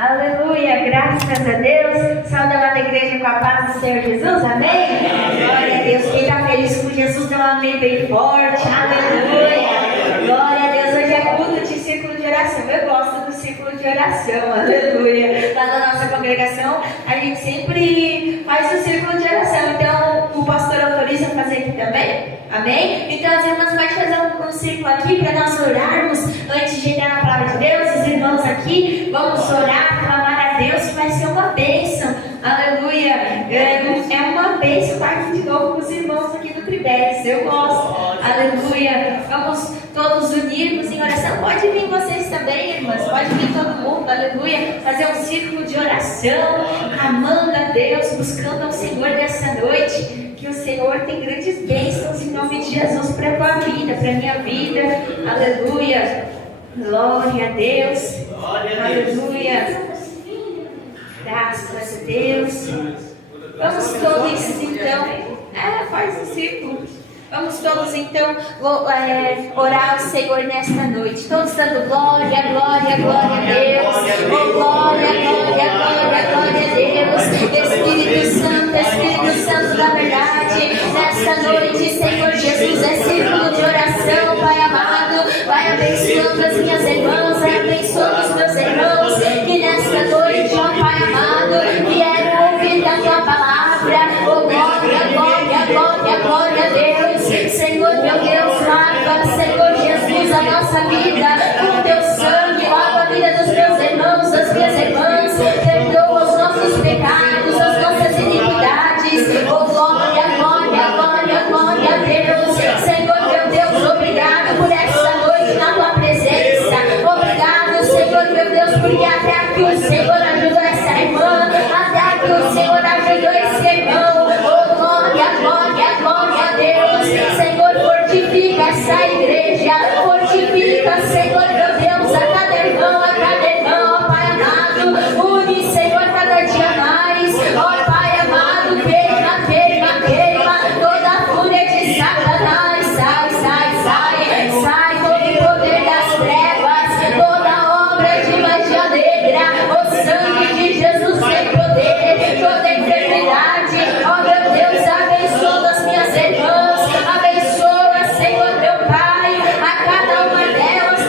Aleluia, graças a Deus. Saudando a igreja com a paz do Senhor Jesus, amém? Glória a Deus. Quem está feliz com Jesus, dá um amém bem forte. Aleluia. Glória a Deus. Hoje é culto de círculo de oração. Eu gosto do círculo de oração. Aleluia. Lá na nossa congregação, a gente sempre faz o círculo de oração. Então, o pastor autoriza a fazer aqui também. Amém? Então, as irmãs podem fazer um círculo aqui para nós orarmos antes de entrar na palavra de Deus. Os irmãos aqui, vamos orar, clamar a Deus, que vai ser uma bênção. Aleluia. É uma bênção estar de novo com os irmãos aqui do Tribéris. Eu gosto. Aleluia. Vamos todos unirmos em oração. Pode vir vocês também, irmãs. Pode vir todo mundo. Aleluia. Fazer um círculo de oração, amando a Deus, buscando ao Senhor nessa noite. Que o Senhor tem grandes bênçãos em nome de Jesus para a tua vida, para a minha vida. Aleluia. Glória a Deus. Aleluia. Graças a Deus. Vamos todos então. Faz o círculo. Vamos todos então orar ao Senhor nesta noite. Todos dando glória, glória, glória a Deus. Oh, glória, glória, glória, glória a Deus. Espírito Santo da verdade. Nesta noite, Senhor Jesus, é círculo de oração, Pai amado. Vai abençoando as minhas irmãs, vai abençoando os meus irmãos. Que nesta noite, ó Pai amado, vieram ouvir da tua palavra. Oh, glória, glória, glória, glória a Deus. Senhor, meu Deus, lava, Senhor Jesus, a nossa vida com teu sangue, lava a vida dos meus irmãos, das minhas irmãs, perdoa os nossos pecados, as nossas iniquidades. Oh, glória, glória, glória, glória a Deus. Senhor, meu Deus, obrigado por esta noite na tua presença. Obrigado, Senhor, meu Deus, porque até aqui o Senhor ajudou essa irmã, até aqui o Senhor ajudou esse irmão. Oh, glória, glória, glória a Deus. Senhor, fortifica essa igreja, fortifica, Senhor, meu Deus, a cada irmão, ó Pai amado, une, Senhor, cada dia mais, ó Pai amado, queima, queima, queima, toda a fúria de Satanás, sai, sai, sai, sai, todo o poder das trevas, toda obra de magia negra, o sangue de Jesus tem poder, toda enfermidade, ó meu Deus, abençoa as minhas irmãs, abençoa, Senhor, meu Pai, a cada uma delas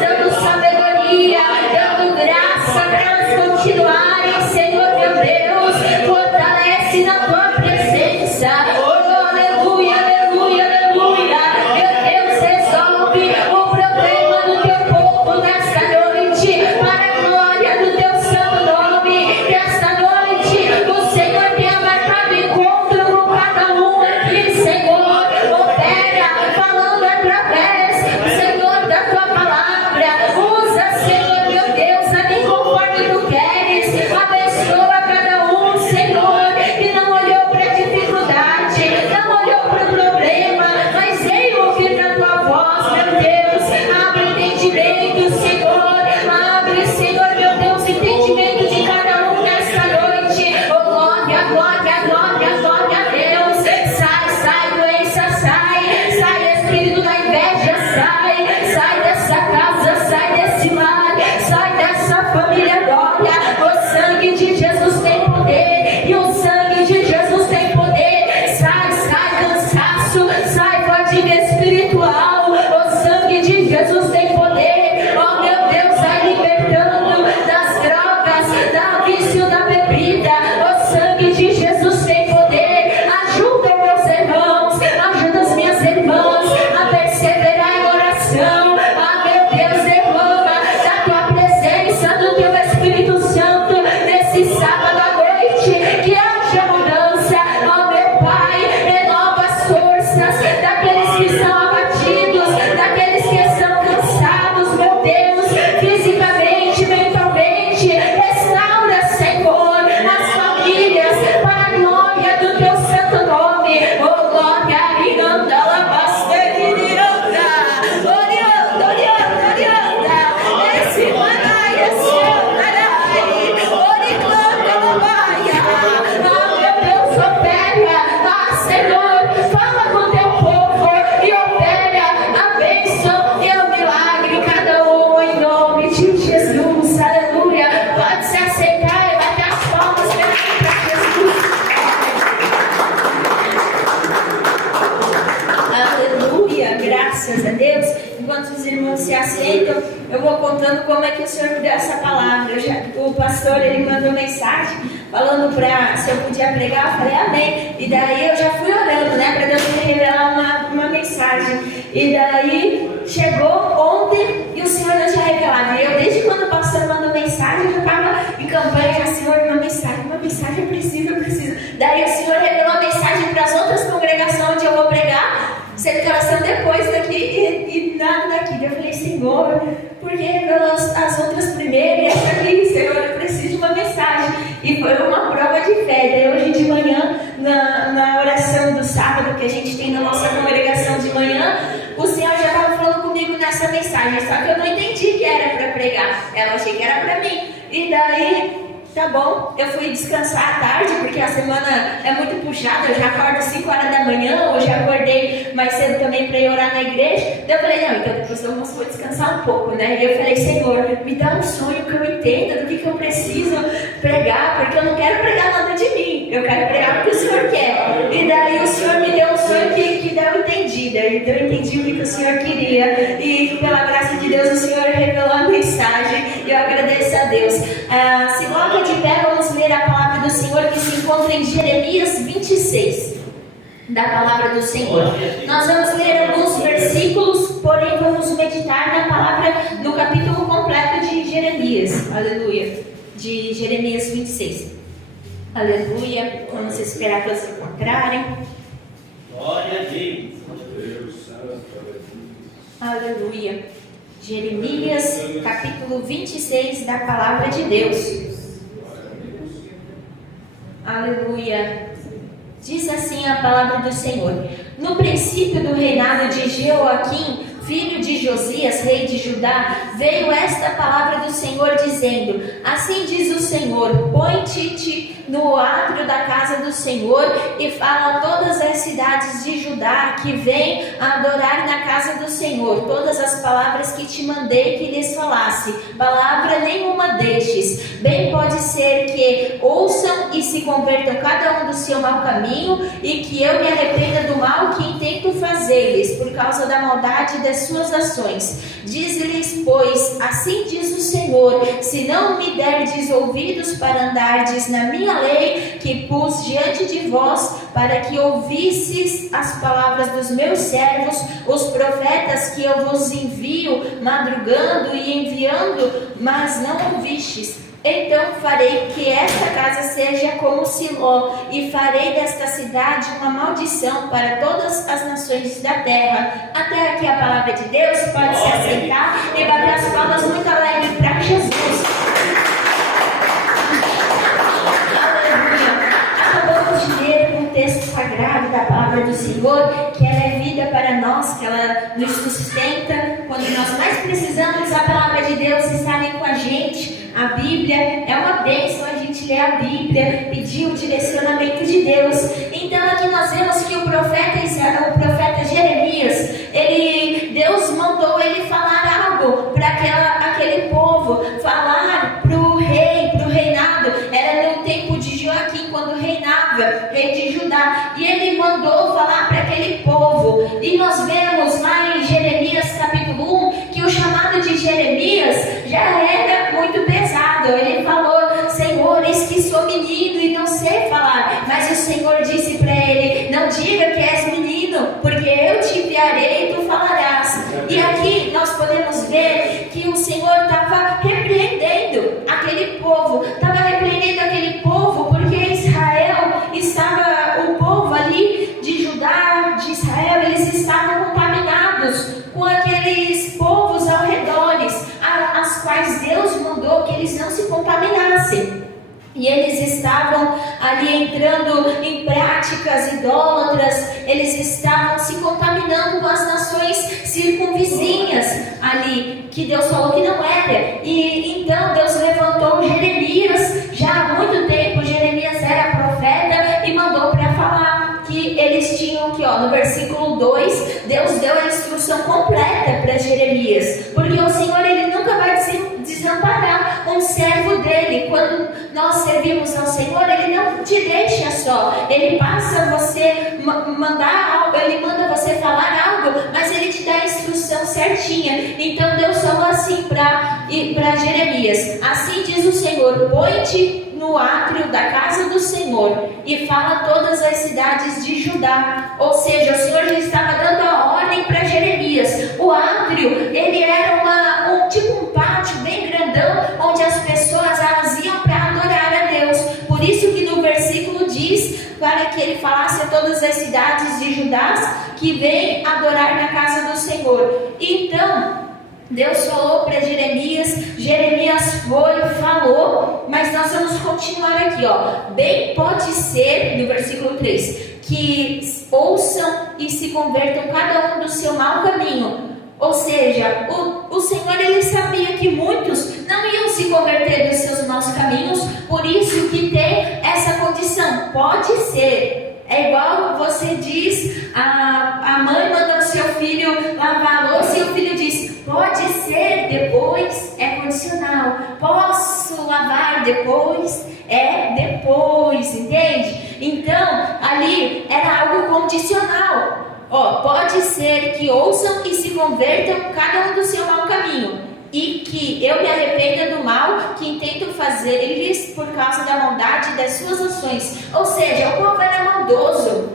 sentam, eu vou contando como é que o Senhor me deu essa palavra. O pastor, ele mandou mensagem falando se eu podia pregar, eu falei amém. E daí eu já fui orando, né, para Deus me revelar uma mensagem. E daí chegou ontem e o Senhor não tinha revelado. E eu, desde quando o pastor mandou mensagem, eu já estava em campanha, já, Senhor, uma mensagem, eu preciso. Daí o Senhor revelou a mensagem para as outras congregações onde eu vou pregar. Sendo que elas estão depois daqui e nada daqui. Eu falei, Senhor, por que revelou as outras primeiro e essa aqui? Senhor, eu preciso de uma mensagem. E foi uma prova de fé. Daí hoje de manhã, na oração do sábado que a gente tem na nossa congregação de manhã, o Senhor já estava falando comigo nessa mensagem. Só que eu não entendi que era para pregar. Eu achei que era para mim. E daí... Tá bom, eu fui descansar à tarde, porque a semana é muito puxada, eu já acordo às 5 horas da manhã, hoje acordei mais cedo também para ir orar na igreja. Daí eu falei, não, então depois eu vou descansar um pouco, né? E eu falei, Senhor, me dá um sonho que eu entenda do que eu preciso pregar, porque eu não quero pregar nada de mim, eu quero pregar o que o Senhor quer. E daí o Senhor me deu um sonho que daí eu entendi, daí eu entendi o que o Senhor queria, e pela graça de Deus o Senhor revelou a mensagem, e eu agradeço a Deus. Se coloca de pé, vamos ler a palavra do Senhor que se encontra em Jeremias 26, da palavra do Senhor. Nós vamos ler alguns versículos, porém vamos meditar na palavra, no capítulo completo de Jeremias, aleluia, de Jeremias 26, aleluia. Vamos esperar todos se encontrarem. Glória a Deus. Aleluia. Jeremias, capítulo 26 da palavra de Deus. Aleluia. Diz assim a palavra do Senhor: no princípio do reinado de Jeoaquim, filho de Josias, rei de Judá, veio esta palavra do Senhor dizendo: assim diz o Senhor, põe-te no átrio da casa do Senhor e fala a todas as cidades de Judá que vêm adorar na casa do Senhor todas as palavras que te mandei que lhes falasse, palavra nenhuma deixes. Bem pode ser que ouçam e se convertam cada um do seu mau caminho, e que eu me arrependa do mal que intento fazer-lhes por causa da maldade das suas ações. Diz-lhes, pois, assim diz o Senhor: se não me derdes ouvidos para andardes na minha lei que pus diante de vós, para que ouvisses as palavras dos meus servos, os profetas que eu vos envio, madrugando e enviando, mas não ouvistes, então farei que esta casa seja como Siló, e farei desta cidade uma maldição para todas as nações da terra. Até aqui a palavra de Deus. Pode se assentar e bater as palmas muito alegre para Jesus. Aleluia. Acabamos de ler um texto sagrado da palavra do Senhor, que ela é vida para nós, que ela nos sustenta quando nós mais precisamos. A palavra de Deus está ali com a gente. A Bíblia é uma bênção, a gente lê a Bíblia, pedir o direcionamento de Deus. Então aqui nós vemos que o profeta Jeremias, Deus mandou ele falar algo para aquele povo, falar para o reinado. Era no tempo de Joaquim, quando reinava, rei de Judá, e ele mandou falar para aquele povo. E nós vemos lá em Jeremias capítulo 1 que o chamado de Jeremias já era muito pesado. Ele falou: Senhor, eis que sou menino e não sei falar. Mas o Senhor disse para ele: não diga que és menino, porque eu te enviarei e tu falarás. E aqui nós podemos ver que o Senhor estava repreendendo aquele povo, porque Israel estava, o povo ali de Judá, de Israel, eles estavam contaminados com aqueles povos ao redor, as quais Deus mandou que eles não se contaminassem. E eles estavam ali entrando em práticas idólatras, eles estavam se contaminando com as nações circunvizinhas ali, que Deus falou que não era. E então Deus levantou Jeremias, já há muito tempo Jeremias era profeta, e mandou para falar que eles tinham que, no versículo 2, Deus deu a instrução completa para Jeremias, porque o Senhor, ele nunca vai desamparar um servo dele. Quando nós servimos ao Senhor, ele não te deixa só. Ele passa você mandar algo, ele manda você falar algo, mas ele te dá a instrução certinha. Então Deus falou assim para Jeremias: assim diz o Senhor, põe-te no átrio da casa do Senhor e fala a todas as cidades de Judá. Ou seja, o Senhor já estava dando a ordem para Jeremias. O átrio, ele era tipo um pátio bem grandão, onde as pessoas elas iam para adorar a Deus. Por isso que no versículo diz para que ele falasse a todas as cidades de Judá que vem adorar na casa do Senhor. Então Deus falou para Jeremias foi, falou, mas nós vamos continuar aqui, bem pode ser, no versículo 3, que ouçam e se convertam cada um do seu mau caminho. Ou seja, o Senhor, ele sabia que muitos não iam se converter dos seus maus caminhos, por isso que tem essa condição, pode ser. É igual você diz, a mãe manda o seu filho lavar a louça e o filho diz, pode ser, depois é condicional. Posso lavar depois? É depois, entende? Então, ali era algo condicional. Pode ser que ouçam e se convertam cada um do seu mau caminho, e que eu me arrependa do mal que intento fazer-lhes por causa da maldade das suas ações. Ou seja, o povo era maldoso,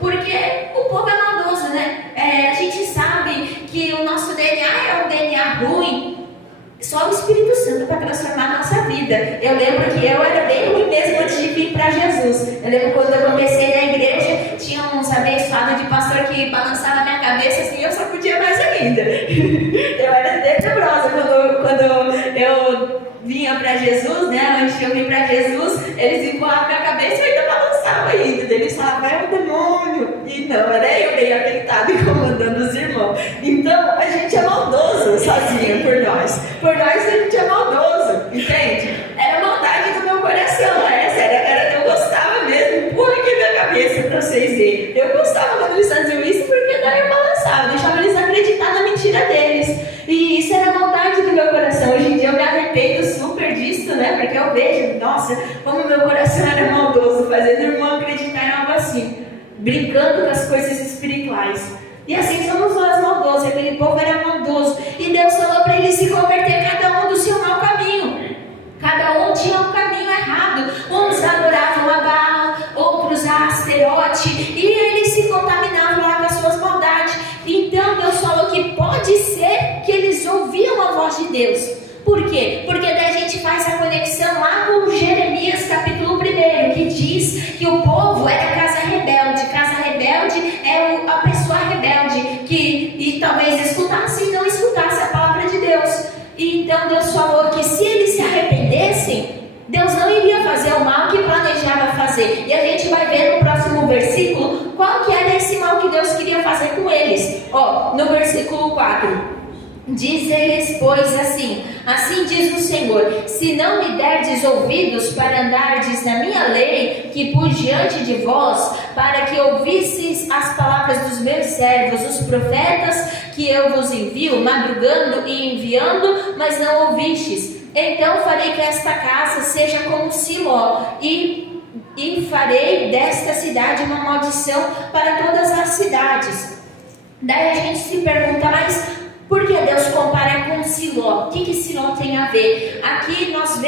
porque o povo é maldoso, né? A gente sabe que o nosso DNA é um DNA ruim. Só o Espírito Santo para transformar a nossa vida. Eu lembro que eu era bem ruim mesmo antes de vir para Jesus. Eu lembro quando eu comecei na igreja, tinha uns abençoados de pastor que balançava a minha cabeça assim, eu só podia mais ainda. Eu era tenebrosa quando eu vinha para Jesus, né? Antes de eu vir para Jesus, eles empurravam minha cabeça e eu ainda balançava ainda. Eles falavam, é o demônio. E não, era eu bem atentado e comandando os irmãos. Então, a gente é maldoso sozinho por nós. Por nós a gente é maldoso, entende? Era maldade do meu coração, eu gostava mesmo, empurra aqui minha cabeça para vocês verem. Eu gostava quando eles faziam isso, porque daí eu balançava, deixava eles acreditar na mentira deles. E isso era maldade do meu coração. Hoje em dia eu me arrependo super disso, né? Porque eu vejo, nossa, como meu coração era maldoso, fazendo o irmão acreditar em algo assim, brincando com as coisas espirituais. E assim somos nós maldosos, aquele povo era maldoso. E Deus falou para eles se converter cada um do seu mau caminho. Cada um tinha um caminho errado. Uns adoravam a Baal, outros a Asterote, e eles se contaminavam lá com as suas maldades. Então Deus falou que pode ser que eles ouviam a voz de Deus. Por quê? Porque daí a gente faz a conexão lá com Jeremias capítulo 1, que diz que o povo era casa rebelde. Casa rebelde é a pessoa rebelde que talvez escutasse e não escutasse a palavra de Deus. E então Deus falou que se eles se arrependessem, Deus não iria fazer o mal que planejava fazer. E a gente vai ver no próximo versículo qual que era esse mal que Deus queria fazer com eles. No versículo 4. Diz-lhes, pois, assim diz o Senhor, se não me derdes ouvidos para andardes na minha lei, que pus diante de vós, para que ouvisseis as palavras dos meus servos, os profetas, que eu vos envio, madrugando e enviando, mas não ouvistes, então farei que esta casa seja como Siló, e farei desta cidade uma maldição para todas as cidades. Daí a gente se pergunta, mas por que Deus compara com Siló? O que Siló tem a ver? Aqui nós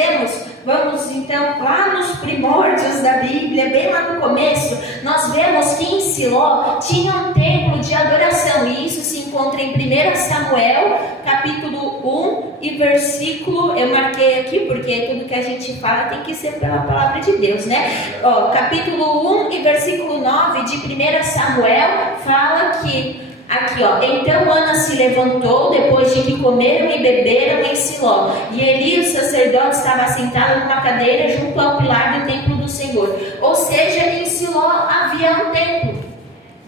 vamos então lá nos primórdios da Bíblia, bem lá no começo, nós vemos que em Siló tinha um templo de adoração, e isso se encontra em 1 Samuel, capítulo 1 e versículo, eu marquei aqui porque tudo que a gente fala tem que ser pela palavra de Deus, né? Capítulo 1 e versículo 9 de 1 Samuel fala que aqui, então Ana se levantou depois de que comeram e beberam em Siló, e Eli, o sacerdote, estava sentado numa cadeira junto ao pilar do templo do Senhor. Ou seja, em Siló havia um templo.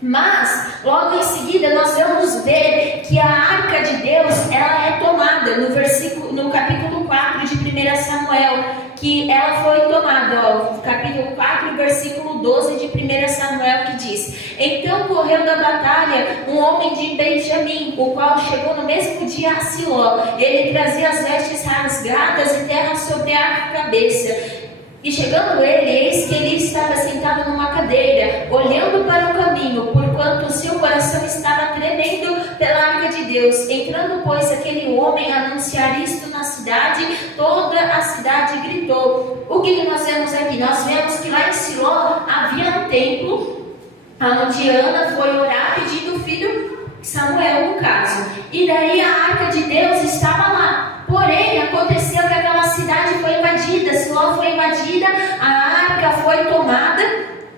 Mas, logo em seguida, nós vamos ver que a arca de Deus, ela é tomada no capítulo 4 de 1 Samuel, que ela foi tomada, capítulo 4, versículo 12 de 1 Samuel, que diz: então correu da batalha um homem de Benjamim, o qual chegou no mesmo dia a Siló. Ele trazia as vestes rasgadas e terra sobre a cabeça. E chegando ele, eis que ele estava sentado numa cadeira, olhando para o caminho, porquanto o seu coração estava tremendo pela arca de Deus. Entrando, pois, aquele homem a anunciar isto na cidade, toda a cidade gritou. O que nós vemos aqui? Nós vemos que lá em Siló havia um templo, onde Ana foi orar pedindo o filho Samuel, no caso. E daí a arca de Deus estava lá. Porém, aconteceu que aquela cidade foi invadida, Siló foi invadida, a arca foi tomada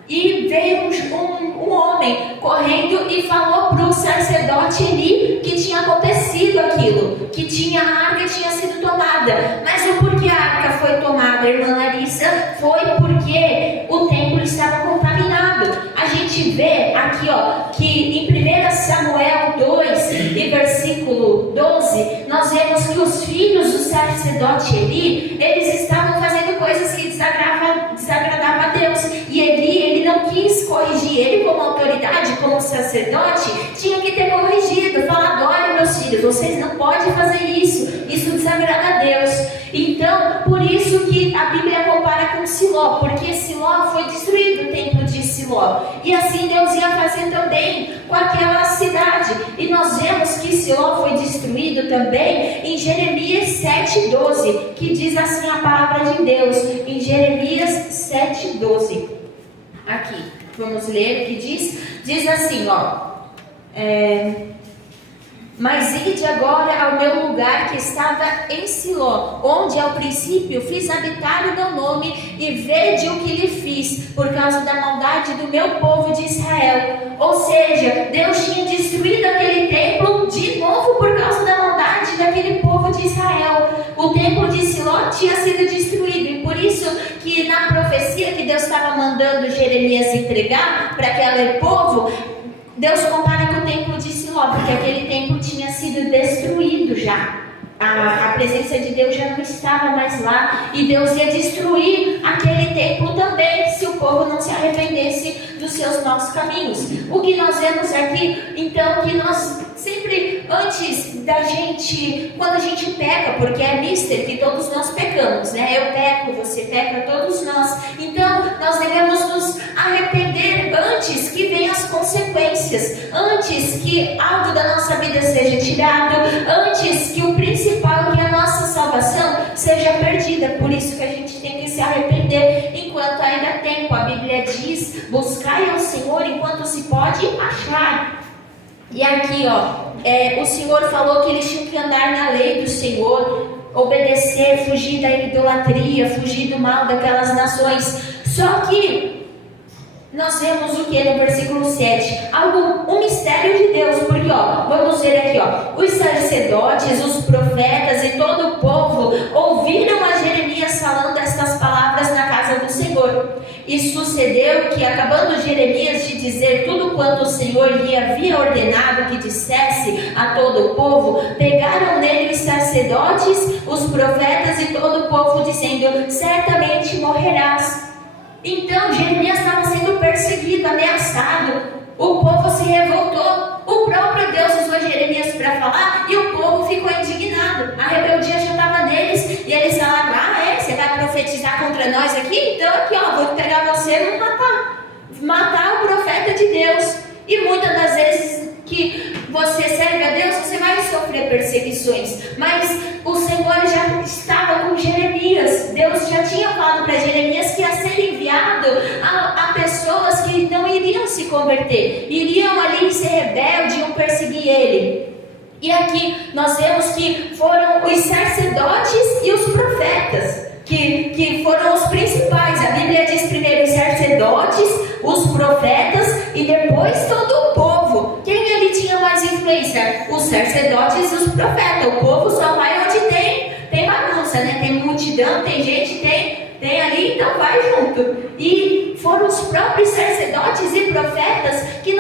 e veio um homem correndo e falou para o sacerdote Eli que tinha acontecido aquilo, que a arca tinha sido tomada. Mas o porquê a arca foi tomada, irmã Larissa? Foi porque o templo estava contaminado. A gente vê aqui, que em 1 Samuel 2 e versículo 12, nós vemos que os filhos do sacerdote Eli, eles estavam fazendo coisas que desagradavam a Deus. E Eli, ele não quis corrigir. Ele, como autoridade, como sacerdote, tinha que ter corrigido, falado: olha, meus filhos, vocês não podem fazer isso desagrada a Deus. Então, por isso que a Bíblia compara com Siló, porque Siló foi destruído, o templo de Siló, e assim Deus ia fazer também com aquela cidade. E nós vemos que Siló foi destruído também em Jeremias 7,12, que diz assim a palavra de Deus, em Jeremias 7,12. Aqui, vamos ler o que diz assim, mas ide agora ao meu lugar que estava em Siló, onde ao princípio fiz habitar o meu nome, e vede o que lhe fiz, por causa da maldade do meu povo de Israel. Ou seja, Deus tinha destruído aquele templo de novo por causa da maldade daquele povo de Israel. O templo de Siló tinha sido destruído, e por isso que na profecia que Deus estava mandando Jeremias entregar para aquele povo, Deus compara com o templo de Siló, porque aquele templo tinha sido destruído já. A presença de Deus já não estava mais lá, e Deus ia destruir aquele templo também, se o povo não se arrependesse dos seus maus caminhos. O que nós vemos aqui, então, que nós sempre, antes da gente, quando a gente peca, porque é mister que todos nós pecamos, né? Eu peco, você peca, todos nós. Então, nós devemos nos arrepender antes que venham as consequências, antes que algo da nossa vida seja tirado, antes que o principal, que é a nossa salvação, seja perdida. Por isso que a gente tem que se arrepender enquanto ainda há tempo. A Bíblia diz: buscai ao Senhor enquanto se pode achar. E aqui, o Senhor falou que eles tinham que andar na lei do Senhor, obedecer, fugir da idolatria, fugir do mal daquelas nações. Só que nós vemos o que no versículo 7? Um mistério de Deus, porque vamos ver aqui, os sacerdotes, os profetas e todo o povo ouviram a Jeremias falando estas palavras na casa do Senhor. E sucedeu que, acabando Jeremias de dizer tudo quanto o Senhor lhe havia ordenado que dissesse a todo o povo, pegaram nele os sacerdotes, os profetas e todo o povo, dizendo: certamente morrerás. Então Jeremias estava sendo perseguido, ameaçado. O povo se revoltou. O próprio Deus usou Jeremias para falar, e o povo ficou indignado. A rebeldia já estava neles, e eles falaram: você vai profetizar contra nós aqui? Então aqui, vou pegar você e vou matar o profeta de Deus. E muitas das vezes que você serve a Deus, você vai sofrer perseguições. Mas o Senhor já estava com Jeremias. Deus já tinha falado para Jeremias que ia ser enviado a pessoas que não iriam se converter, iriam ali ser rebeldes, iam perseguir ele. E aqui nós vemos que foram os sacerdotes e os profetas que foram os principais. A Bíblia diz primeiro os sacerdotes, os profetas e depois todo o povo. Quem ali tinha mais influência? Os sacerdotes e os profetas. O povo só vai onde tem bagunça, né? Tem multidão, tem gente, tem ali, então vai junto. E foram os próprios sacerdotes e profetas que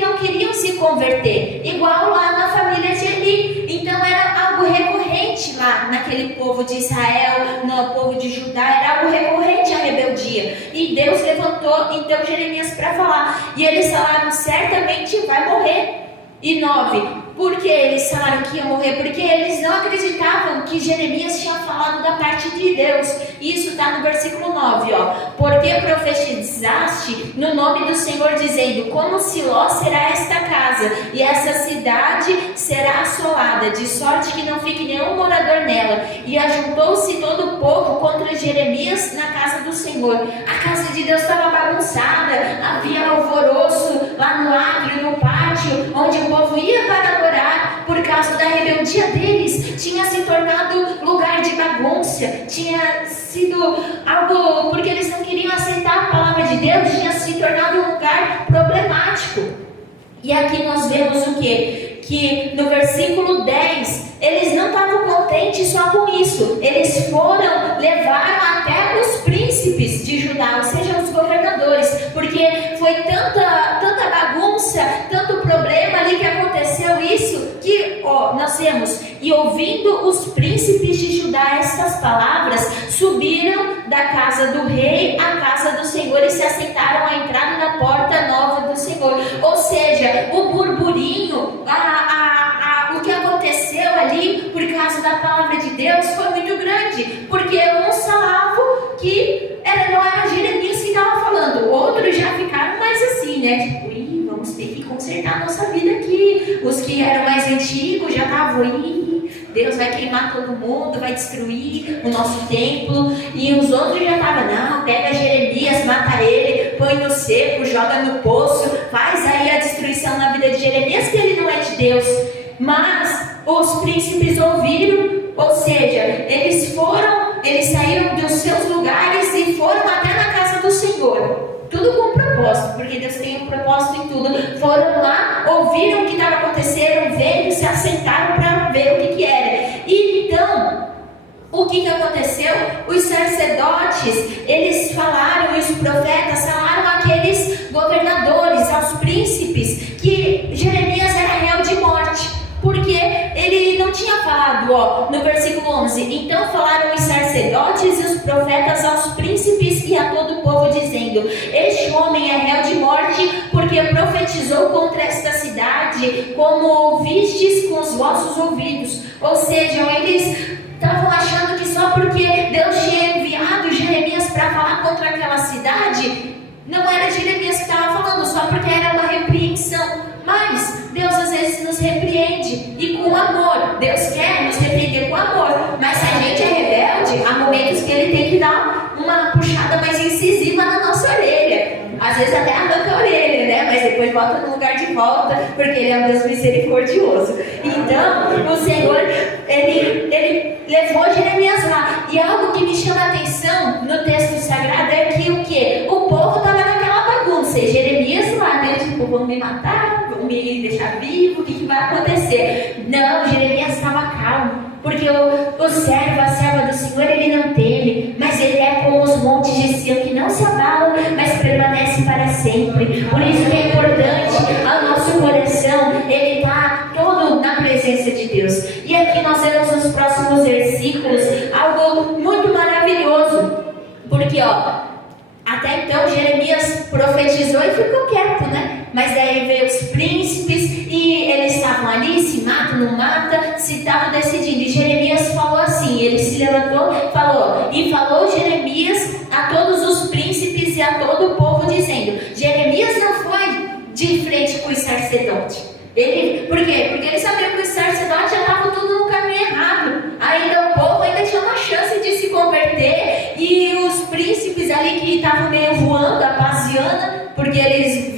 não queriam se converter, igual lá na família de Eli. Então era algo recorrente lá naquele povo de Israel, no povo de Judá, era algo recorrente a rebeldia. E Deus levantou então Jeremias para falar, e eles falaram: certamente vai morrer. E 9, Por que eles falaram que ia morrer? Porque eles não acreditavam que Jeremias tinha falado da parte de Deus. Isso está no versículo 9, ó. Porque profetizaste no nome do Senhor, dizendo: como Siló será esta casa, e essa cidade será assolada, de sorte que não fique nenhum morador nela. E ajuntou-se todo o povo contra Jeremias na casa do Senhor. A casa de Deus estava bagunçada, havia alvoroço lá no átrio, no pátio, onde o povo ia para adorar. Por causa da rebeldia deles, tinha se tornado lugar de bagunça, tinha sido algo, porque eles não queriam aceitar a palavra de Deus, tinha se tornado um lugar problemático. E aqui nós vemos o quê? Que no versículo 10, eles não estavam contentes só com isso. Eles levaram até os príncipes de Judá, ou seja, os governadores, porque foi tanta bagunça, tanto problema ali que aconteceu isso, que nós vemos: e ouvindo os príncipes de Judá estas palavras, subiram da casa do rei à casa do Senhor e se assentaram à entrada da porta nova do Senhor. Ou seja, o burburinho, o que aconteceu ali por causa da palavra de Deus foi muito grande, porque uns falavam que não era Jeremias que estava falando, outros já ficaram mais assim, né? Tipo, vamos ter que consertar a nossa vida aqui. Os que eram mais antigos já estavam, Deus vai queimar todo mundo, vai destruir o nosso templo. E os outros já estavam: não, pega Jeremias, mata ele, põe no seco, joga no poço, faz aí a destruição na vida de Jeremias, que ele não é de Deus. Mas os príncipes ouviram, ou seja, eles saíram dos seus lugares e foram até na casa do Senhor. Tudo com propósito, porque Deus tem um propósito em tudo. Foram lá, ouviram o que estava acontecendo, veio, se assentaram para ver o que era. E então, o que aconteceu? Os sacerdotes, eles falaram, e os profetas falaram àqueles governadores, aos príncipes, que Jeremias era réu de morte, porque ele não tinha falado, no versículo 11: então falaram os sacerdotes e os profetas aos príncipes e a todo o povo, dizendo: este homem é réu de morte, porque profetizou contra esta cidade, como ouvistes com os vossos ouvidos. Ou seja, eles estavam achando que só porque Deus tinha enviado Jeremias para falar contra aquela cidade, não era Jeremias que estava falando, só porque era uma repreensão. Mas Deus às vezes nos repreende, e com amor. Deus quer nos repreender com amor, mas se a gente é rebelde, há momentos que Ele tem que dar uma puxada mais incisiva na nossa orelha. Às vezes até arranca a orelha, né? Mas depois bota no lugar de volta, porque Ele é um Deus misericordioso. Então, o Senhor, Ele levou Jeremias lá. E algo que me chama a atenção no texto sagrado é que o quê? O povo estava naquela bagunça, e Jeremias lá, né? Tipo, vão me matar, vão me deixar vivo, o que vai acontecer? Não, Jeremias estava calmo, porque o servo, a serva do Senhor, ele não teme, mas ele é como os montes de Sião, que não se abalam, mas permanece para sempre. Por isso que é importante, o nosso coração, ele está todo na presença de Deus. E aqui nós vemos nos próximos versículos algo muito maravilhoso, porque até então Jeremias profetizou e ficou quieto, né? Mas daí veio os príncipes e eles estavam ali, se mata, não mata, se estavam decidindo. E Jeremias falou assim, ele se levantou e falou Jeremias a todos os príncipes e a todo o povo, dizendo: Jeremias não foi de frente com os sacerdotes. Por quê? Porque ele sabia que os sacerdotes já estavam tudo no caminho errado. Ainda o povo tinha uma chance de se converter, e os príncipes ali que estavam meio voando, a paziana, porque eles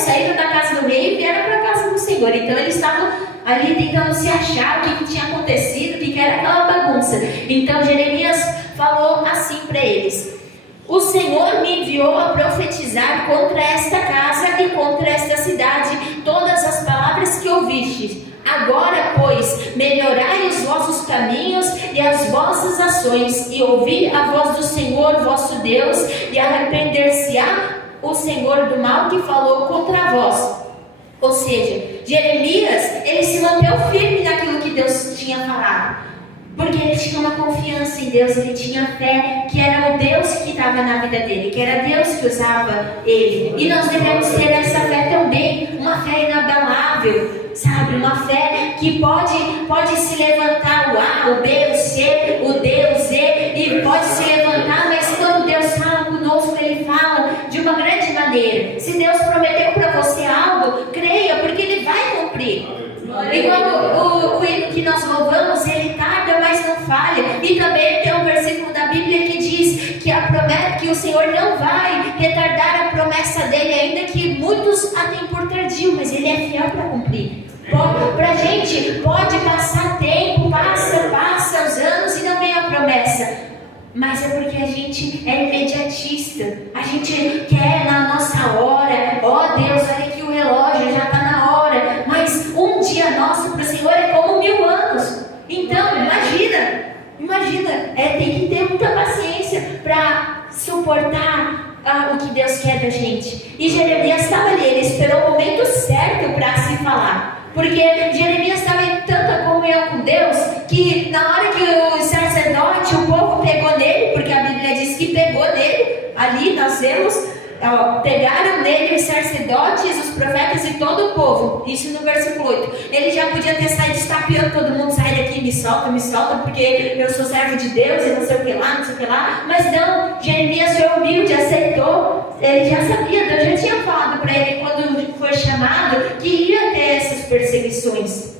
saíram da casa do rei e vieram para a casa do Senhor. Então eles estavam ali tentando se achar o que tinha acontecido, o que era aquela bagunça. Então Jeremias falou assim para eles: o Senhor me enviou a profetizar contra esta casa e contra esta cidade todas as palavras que ouvistes. Agora, pois, melhorai os vossos caminhos e as vossas ações, e ouvi a voz do Senhor vosso Deus, e arrepender-se-á o Senhor do mal que falou contra vós. Ou seja, Jeremias, ele se manteve firme naquilo que Deus tinha falado. Porque ele tinha uma confiança em Deus, ele tinha fé que era o Deus que estava na vida dele, que era Deus que usava ele. E nós devemos ter essa fé também, uma fé inabalável, sabe? Uma fé que pode se levantar o A, o B, o C, o D, o Z, e pode se levantar, mas quando Deus fala conosco, Ele fala de uma grande maneira. Se Deus prometeu para você algo, creia, porque Ele vai cumprir. Igual o hino que nós louvamos, ele tarda, mas não falha. E também tem um versículo da Bíblia que diz que o Senhor não vai retardar a promessa dele, ainda que muitos a tenham por tardio, mas ele é fiel para cumprir. Pra gente pode passar tempo, passa os anos e não vem a promessa. Mas é porque a gente é imediatista. A gente quer na nossa hora. Ó Deus, olha aqui o relógio, já está na hora. Mas um dia nosso para o Senhor é como 1000 anos. Então, imagina, tem que ter muita paciência para suportar o que Deus quer da gente. E Jeremias estava ali, ele esperou o momento certo para se falar. Porque Jeremias estava em tanta comunhão com Deus, que na hora que o sacerdote, o povo pegou nele, porque a Bíblia diz que pegou nele, ali nós vemos, pegaram nele os sacerdotes, os profetas e todo o povo. Isso no versículo 8. Ele já podia ter saído estapeando todo mundo, sai daqui, me solta, porque eu sou servo de Deus e não sei o que lá. Mas não, Jeremias foi humilde, aceitou. Ele já sabia, Deus já tinha falado para ele quando foi chamado que ia ter essas perseguições.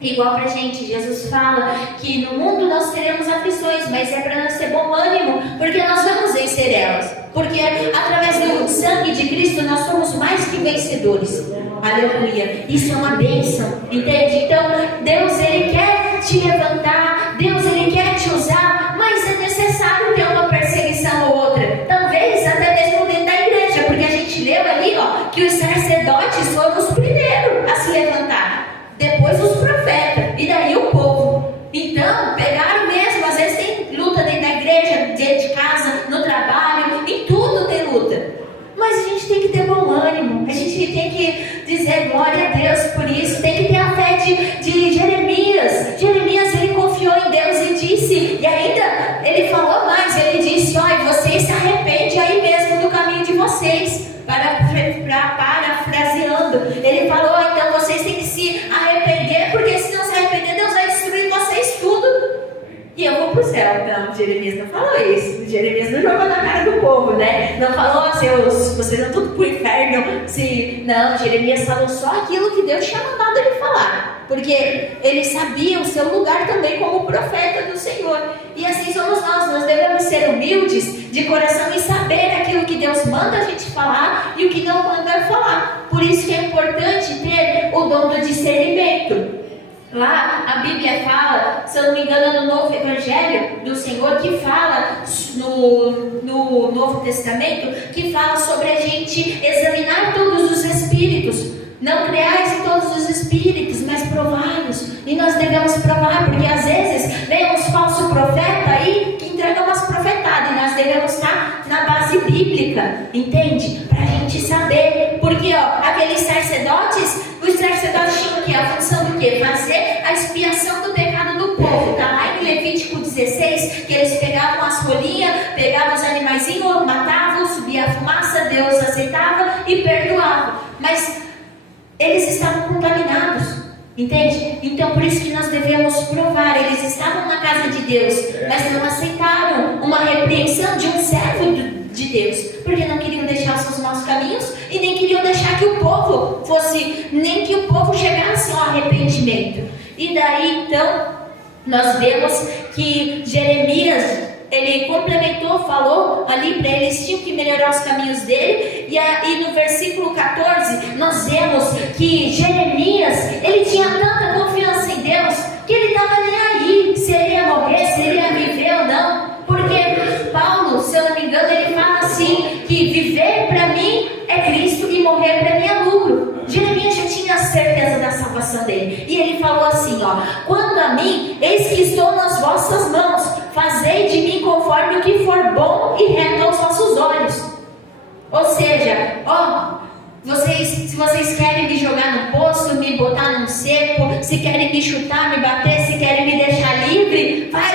Igual pra gente, Jesus fala que no mundo nós teremos aflições, mas é para nós ter bom ânimo, porque nós vamos vencer elas. Porque através do sangue de Cristo nós somos mais que vencedores. Aleluia. Isso é uma bênção, entende? Então Deus, Ele quer te levantar, Deus, Ele quer te usar, mas é necessário ter uma perseguição ou outra. Talvez até mesmo dentro da igreja, porque a gente leu ali que os sacerdotes foram os primeiros a se levantar. Depois os profetas, e daí o povo. Então, pegaram mesmo, às vezes tem luta dentro da igreja, dentro de casa, no trabalho, em tudo tem luta. Mas a gente tem que ter bom ânimo, a gente tem que dizer glória a Deus por isso, tem que ter a fé de Jeremias. Jeremias, ele confiou em Deus e disse, e ainda ele falou mais, ele disse, olha, vocês se arrependem aí mesmo do caminho de vocês. Parafraseando, ele falou, então vocês têm que se arrepender, porque se não se arrepender, Deus vai destruir vocês tudo e eu vou pro céu. Não, Jeremias não falou isso. Jeremias não jogou na cara do povo, né? Não falou, vocês vão tudo pro inferno. Não, Jeremias falou só aquilo que Deus tinha mandado ele falar, porque ele sabia o seu lugar também como profeta do Senhor. E assim somos nós devemos ser humildes de coração e saber aquilo que Deus manda a gente falar e o que não manda falar. Por isso que é importante ter o dom do discernimento. Lá a Bíblia fala, se eu não me engano, no Novo Evangelho do Senhor, que fala no Novo Testamento, que fala sobre a gente examinar todos os espíritos. Não creais em todos os espíritos, mas provai-os. E nós devemos provar, porque às vezes vem uns falsos profetas aí que entregam umas profetadas, e nós devemos estar na base bíblica, entende? Para a gente saber, porque aqueles sacerdotes, os sacerdotes tinham o quê? A função do quê? Fazer a expiação do pecado do povo. Está lá em Levítico 16, que eles pegavam as folhinhas, pegavam os animaizinhos, matavam, subia a fumaça, Deus aceitava e perdoava. Mas eles estavam contaminados, entende? Então por isso que nós devemos provar. Eles estavam na casa de Deus, mas não aceitaram uma repreensão de um servo de Deus, porque não queriam deixar os seus maus caminhos e nem queriam deixar que o povo nem que o povo chegasse ao arrependimento. E daí então nós vemos que Jeremias, ele complementou, falou ali para eles tinham que melhorar os caminhos dele. E no versículo 14 nós vemos que Jeremias, ele tinha tanta confiança em Deus que ele estava nem aí se ele ia morrer, se ele ia viver ou não. Porque Paulo, se eu não me engano, ele fala assim, que viver para mim é Cristo e morrer para mim é lucro. Jeremias já tinha a certeza da salvação dele, e ele falou assim, quanto a mim, eis que estou nas vossas mãos, fazei de mim conforme o que for bom e reto aos vossos olhos. Ou seja, se vocês querem me jogar no poço, me botar num seco, se querem me chutar, me bater, se querem me deixar livre, faz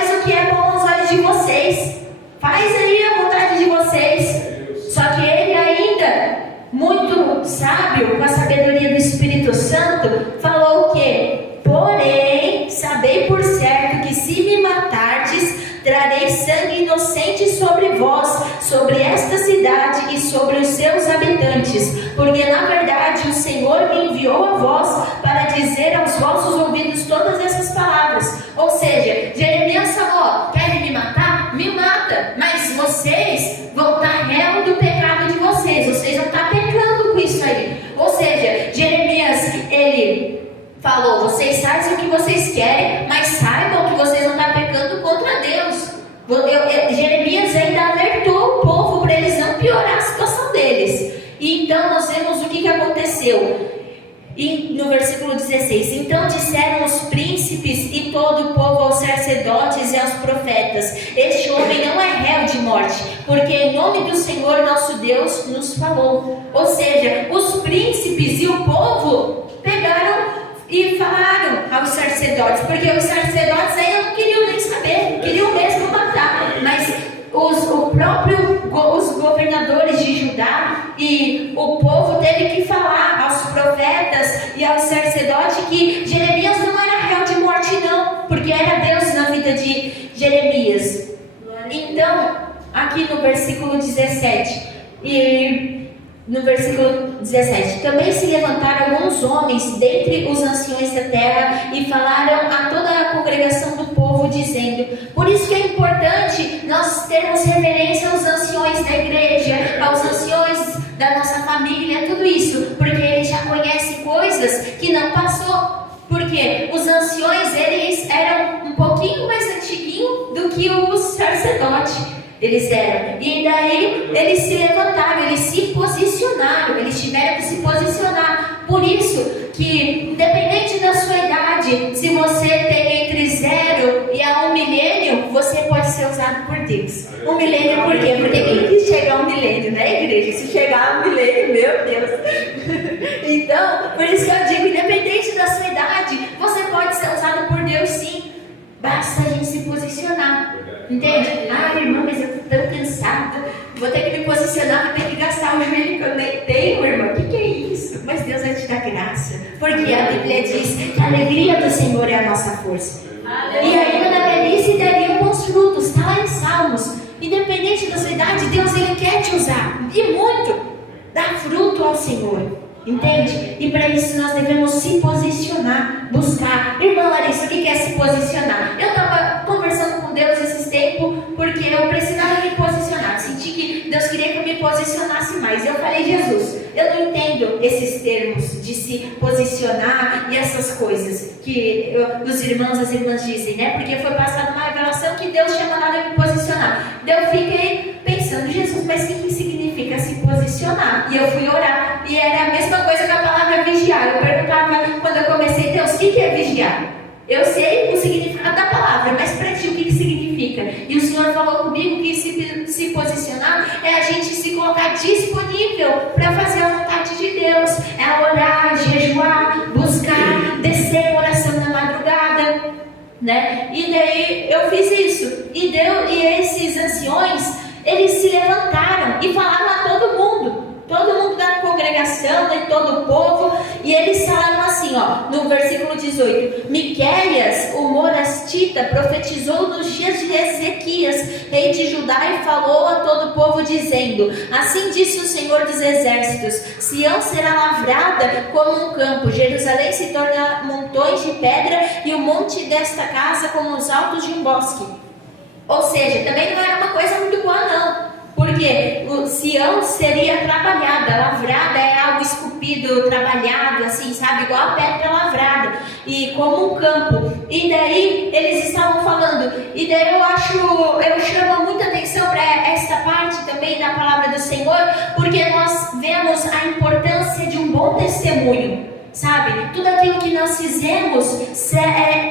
sábio, com a sabedoria do Espírito Santo, falou o quê? Porém, sabei por certo que se me matardes, trarei sangue inocente sobre vós, sobre esta cidade e sobre os seus habitantes, porque na verdade o Senhor me enviou a vós para dizer aos vossos ouvidos todas essas palavras. Ou seja, Jeremias falou: querem me matar? Me mata, mas vocês vão estar réu do pecado de vocês vão estar pecando com isso aí. Ou seja, Jeremias, ele falou: vocês fazem o que vocês querem, mas saibam que vocês vão estar pecando contra Deus. Jeremias ainda alertou o povo para eles não piorar a situação deles. E então nós vemos o que aconteceu. E no versículo 16: então disseram os príncipes e todo o povo aos sacerdotes e aos profetas: este homem não é réu de morte, porque em nome do Senhor nosso Deus nos falou. Ou seja, os príncipes e o povo pegaram e falaram aos sacerdotes, porque os sacerdotes aí não queriam nem saber, queriam mesmo matar, mas os governadores de Judá e o povo teve que falar aos profetas e aos sacerdotes que Jeremias não era réu de morte não, porque era Deus na vida de Jeremias. Então, aqui no versículo 17 e no versículo 17: também se levantaram alguns homens dentre os anciões da terra e falaram a toda a congregação do povo, dizendo: por isso que é importante nós termos reverência aos anciões da igreja, aos anciões da nossa família, tudo isso, porque eles já conhecem coisas que não passou. Porque os anciões, eles eram um pouquinho mais antiguinhos do que os sacerdotes. Eles eram. E daí eles se levantaram, eles se posicionaram, eles tiveram que se posicionar. Por isso que, independente da sua idade, se você tem entre 0 e 1 milênio, você pode ser usado por Deus. 1 milênio por quê? Porque quem quis chegar a 1 milênio, né, igreja? Se chegar a 1 milênio, meu Deus. Então, por isso que eu digo, independente da sua idade, você pode ser usado por Deus sim. Basta a gente se posicionar. Entende? Ah, irmã, mas eu estou tão cansada, vou ter que me posicionar, vou ter que gastar o joelho que eu nem tenho, irmã. O que é isso? Mas Deus vai te dar graça, porque a Bíblia diz que a alegria do Senhor é a nossa força. E ainda na velhice daria bons frutos, está lá em Salmos. Independente da sua idade, Deus ele quer te usar, e muito, dar fruto ao Senhor. Entende? E para isso nós devemos se posicionar, buscar. Irmã Larissa, o que é se posicionar? Eu estava conversando com Deus esses tempos, porque eu precisava me posicionar. Senti que Deus queria que eu me posicionasse mais. Eu falei: Jesus, eu não entendo esses termos de se posicionar e essas coisas que os irmãos, as irmãs dizem, né? Porque foi passada uma revelação que Deus tinha mandado eu me posicionar. Daí eu fiquei pensando: Jesus, mas o que significa se posicionar? E eu fui orar, e era a mesma coisa que a palavra vigiar. Eu perguntava quando eu comecei: Deus, o que é vigiar? Eu sei o significado da palavra, mas para ti o que significa? E o Senhor falou comigo que se posicionar é a gente se colocar disponível para fazer a vontade de Deus. É orar, jejuar, buscar, descer em oração na madrugada, né? E daí eu fiz isso. E esses anciões, eles se levantaram e falaram a todo mundo da congregação, de todo o povo, e eles falaram assim, ó, no versículo 18: Miqueias, o morastita, profetizou nos dias de Ezequias, rei de Judá, e falou a todo o povo, dizendo: assim disse o Senhor dos exércitos, Sião será lavrada como um campo, Jerusalém se torna montões de pedra, e o monte desta casa como os altos de um bosque. Ou seja, também não era uma coisa muito boa não, porque o Sião seria trabalhada, lavrada é algo esculpido, trabalhado, assim, sabe, igual a pedra lavrada, e como um campo. E daí eles estavam falando, e daí eu chamo muita atenção para essa parte também da palavra do Senhor, porque nós vemos a importância de um bom testemunho. Sabe, tudo aquilo que nós fizemos,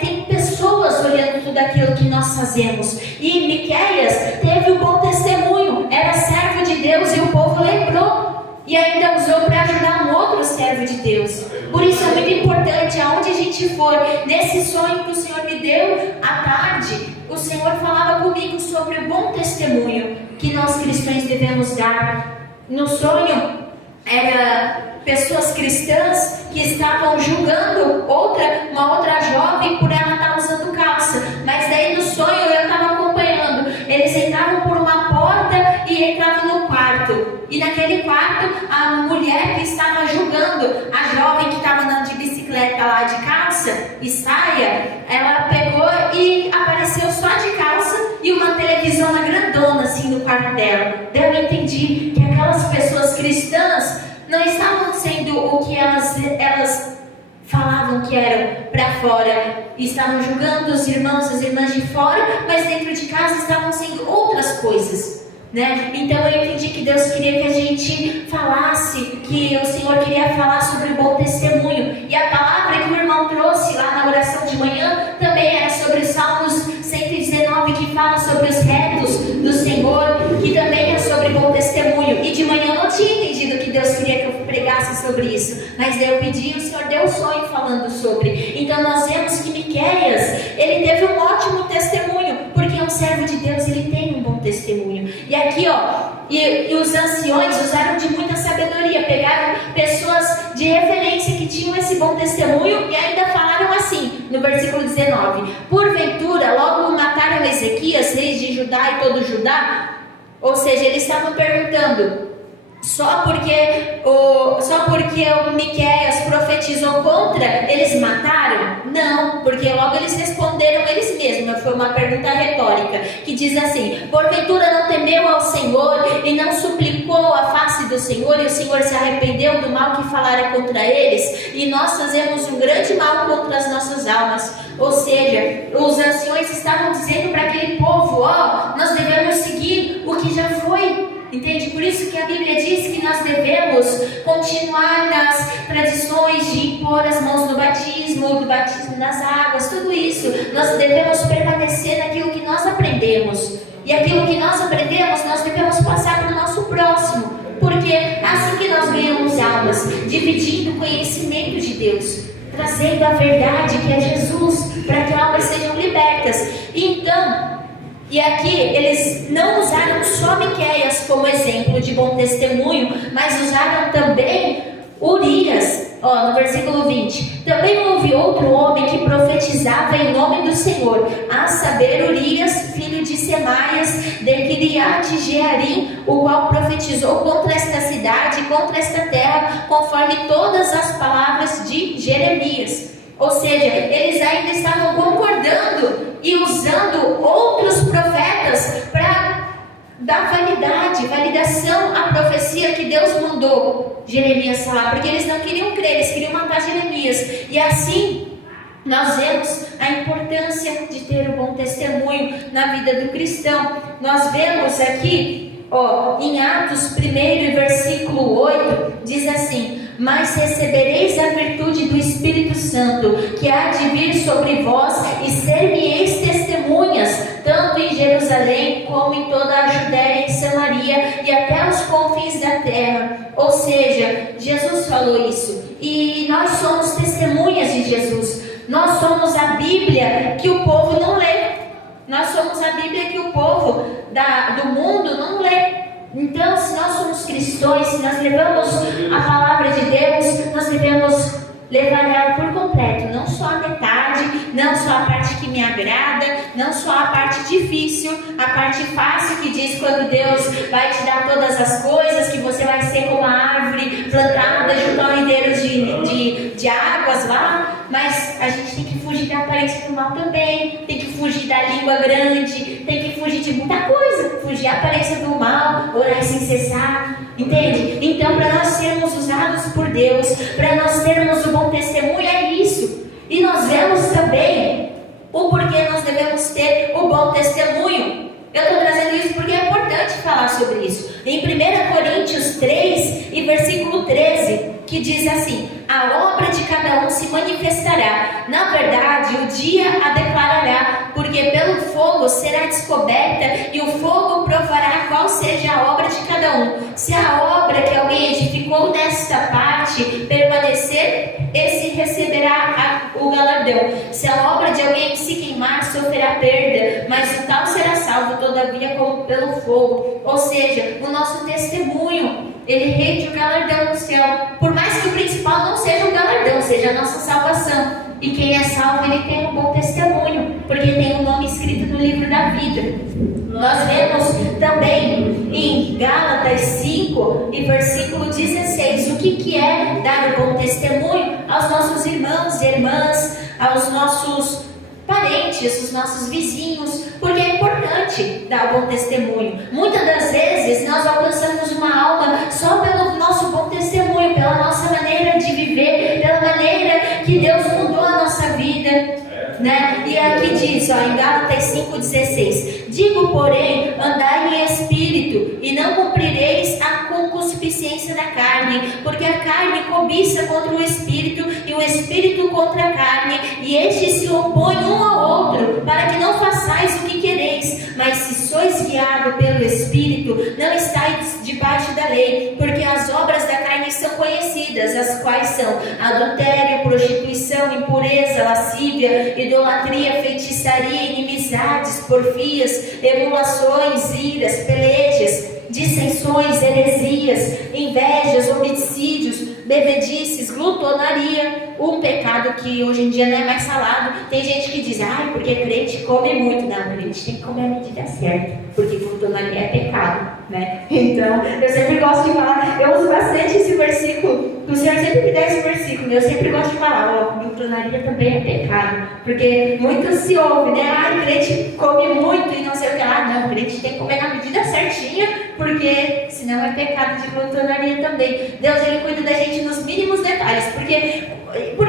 tem pessoas olhando tudo aquilo que nós fazemos. E Miqueias teve um bom testemunho, era servo de Deus, e o povo lembrou e ainda usou para ajudar um outro servo de Deus. Por isso é muito importante, aonde a gente for, nesse sonho que o Senhor me deu à tarde, o Senhor falava comigo sobre o bom testemunho que nós cristãos devemos dar. No sonho, eram pessoas cristãs que estavam julgando uma outra jovem por ela estar usando calça. Mas daí no sonho eu estava acompanhando. Eles entravam por uma porta e entravam no quarto. E naquele quarto, a mulher que estava julgando a jovem que estava andando de bicicleta lá de calça e saia, ela pegou e apareceu só de calça e uma televisão grandona assim no quarto dela. Daí eu entendi que aquelas pessoas cristãs não estavam sendo o que elas falavam que eram para fora, estavam julgando os irmãos e as irmãs de fora, mas dentro de casa estavam sendo outras coisas. Então eu entendi que Deus queria que a gente falasse, que o Senhor queria falar sobre o bom testemunho. E a palavra que o irmão trouxe lá na oração de manhã também era sobre Salmos 119, que fala sobre os retos do Senhor, que também é sobre bom testemunho. E de manhã eu não tinha entendido que Deus queria que eu pregasse sobre isso, mas daí eu pedi e o Senhor deu um sonho falando sobre. Então nós vemos que Miqueias, ele teve um ótimo testemunho, porque um servo de Deus, ele tem um bom testemunho. E aqui e os anciões usaram de muita sabedoria, pegaram pessoas de referência que tinham esse bom testemunho e ainda falaram assim, no versículo 19: porventura logo mataram Ezequias, rei de Judá e todo Judá? Ou seja, eles estavam perguntando: só porque o Miqueias profetizou contra, eles mataram? Não, porque logo eles responderam eles mesmos. Foi uma pergunta retórica, que diz assim: porventura não temeu ao Senhor e não suplicou a face do Senhor, e o Senhor se arrependeu do mal que falara contra eles, e nós fazemos um grande mal contra as nossas almas. Ou seja, os anciões estavam dizendo para aquele povo: nós devemos seguir o que já foi. Entende? Por isso que a Bíblia diz que nós devemos continuar nas tradições de impor as mãos no batismo, do batismo nas águas, tudo isso. Nós devemos permanecer naquilo que nós aprendemos. E aquilo que nós aprendemos, nós devemos passar para o nosso próximo. Porque é assim que nós ganhamos almas, dividindo o conhecimento de Deus, trazendo a verdade que é Jesus, para que almas sejam libertas. E aqui eles não usaram só Miqueias como exemplo de bom testemunho, mas usaram também Urias. No versículo 20: também houve outro homem que profetizava em nome do Senhor, a saber Urias, filho de Semaias, de Kiriat Jearim, o qual profetizou contra esta cidade, contra esta terra, conforme todas as palavras de Jeremias. Ou seja, eles ainda estavam concordando e usando outros profetas para dar validação à profecia que Deus mandou Jeremias falar, porque eles não queriam crer, eles queriam matar Jeremias. E assim nós vemos a importância de ter um bom testemunho na vida do cristão. Nós vemos aqui, em Atos 1, versículo 8, diz assim: mas recebereis a virtude do Espírito Santo, que há de vir sobre vós, e ser-me-eis testemunhas, tanto em Jerusalém, como em toda a Judéia e Samaria, e até os confins da terra. Ou seja, Jesus falou isso, e nós somos testemunhas de Jesus. Nós somos a Bíblia que o povo não lê. Nós somos a Bíblia que o povo do mundo não lê. Então, se nós somos cristãos, se nós levamos a palavra de Deus, nós devemos levar ela por completo, não só a metade, não só a parte que me agrada, não só a parte difícil, a parte fácil que diz quando Deus vai te dar todas as coisas, que você vai ser como uma árvore plantada junto ao ribeiro de águas lá. Mas a gente tem que fugir da aparência do mal também, tem que fugir da língua grande, tem que fugir de muita coisa, fugir da aparência do mal, orar sem cessar, entende? Então, para nós sermos usados por Deus, para nós termos o bom testemunho, é isso. E nós vemos também o porquê nós devemos ter o bom testemunho. Eu estou trazendo isso porque é importante falar sobre isso. Em 1 Coríntios 3, e versículo 13, que diz assim: a obra de cada um se manifestará, na verdade o dia a declarará, porque pelo fogo será descoberta, e o fogo provará qual seja a obra de cada um. Se a obra que alguém edificou nesta parte permanecer, esse receberá o galardão. Se a obra de alguém se queimar, sofrerá perda, mas o tal será salvo, todavia, como pelo fogo. Ou seja, o nosso testemunho, Ele rende o galardão no céu. Por mais que o principal não seja o galardão, seja a nossa salvação. E quem é salvo, ele tem um bom testemunho, porque tem o nome escrito no livro da vida. Nós vemos também em Gálatas 5 e versículo 16, o que é dar um bom testemunho aos nossos irmãos e irmãs, aos nossos parentes, os nossos vizinhos, porque é importante dar um bom testemunho. Muitas das vezes nós alcançamos uma alma só pelo nosso bom testemunho, pela nossa maneira de viver, pela maneira que Deus mudou a nossa vida, né? E aqui diz, em Gálatas 5,16: digo, porém, andai em espírito, e não cumprireis a concupiscência da carne, porque a carne cobiça contra o espírito, e o espírito contra a carne, e estes se opõem um ao outro, para que não façais o que quereis. Mas se sois guiados pelo espírito, não estáis debaixo da lei, porque as obras da carne são conhecidas, as quais são adultério, prostituição, impureza, lascívia, idolatria, feitiçaria, inimizades, porfias, emulações, iras, pelejas, dissensões, heresias, invejas, homicídios, bebedices, glutonaria, um pecado que hoje em dia não é mais falado. Tem gente que diz, porque crente come muito. Não, crente tem que comer a medida certa, porque glutonaria é pecado, né? Então, eu sempre gosto de falar, eu uso bastante esse versículo, o Senhor sempre me dá esse versículo, eu sempre gosto de falar, glutonaria também é pecado, porque muitos se ouvem, né? Crente come muito e não sei o que lá. Não, crente tem que comer na medida certinha, porque senão é pecado de glutonaria também. Deus, ele cuida da gente nos mínimos detalhes. Por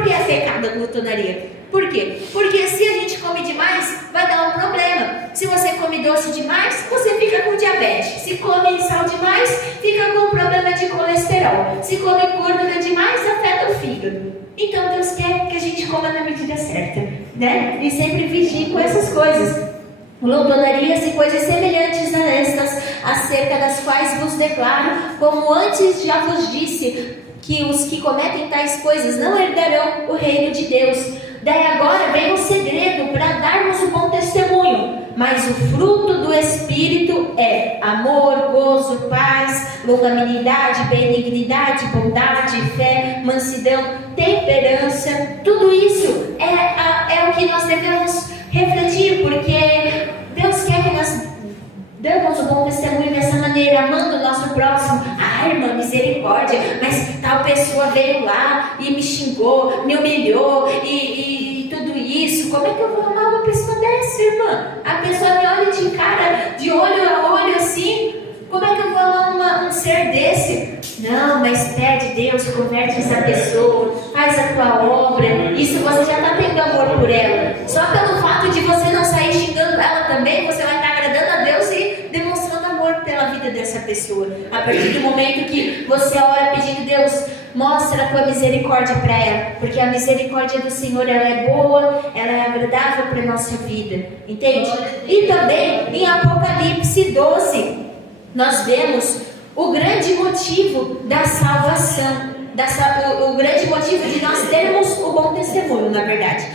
que é pecado a glutonaria? Por quê? Porque se a gente come demais, vai dar um problema. Se você come doce demais, você fica com diabetes. Se come sal demais, fica com problema de colesterol. Se come gordura demais, afeta o fígado. Então Deus quer que a gente coma na medida certa, né? E sempre vigie com essas coisas. Glutonias e coisas semelhantes a estas, acerca das quais vos declaro, como antes já vos disse, que os que cometem tais coisas não herdarão o reino de Deus. Daí agora vem o segredo para darmos um bom testemunho. Mas o fruto do Espírito é amor, gozo, paz, longanimidade, benignidade, bondade, fé, mansidão, temperança. Tudo isso é o que nós devemos refletir, porque Deus quer que nós damos um bom testemunho dessa maneira, amando o nosso próximo. Irmã, misericórdia, mas tal pessoa veio lá e me xingou, me humilhou e tudo isso. Como é que eu vou amar uma pessoa dessa, irmã? A pessoa me olha de cara, de olho a olho assim. Como é que eu vou amar um ser desse? Não, mas pede Deus, converte essa pessoa, faz a tua obra. Isso você já está tendo amor por ela. Só pelo fato de você não sair xingando ela também, você vai estar agradando a Deus e demonstrando amor pela vida dessa pessoa. A partir do momento que você ora pedindo, Deus, mostra a tua misericórdia para ela, porque a misericórdia do Senhor, ela é boa, ela é agradável para a nossa vida, entende? E também em Apocalipse 12, nós vemos o grande motivo da salvação, o grande motivo de nós termos o bom testemunho, na verdade.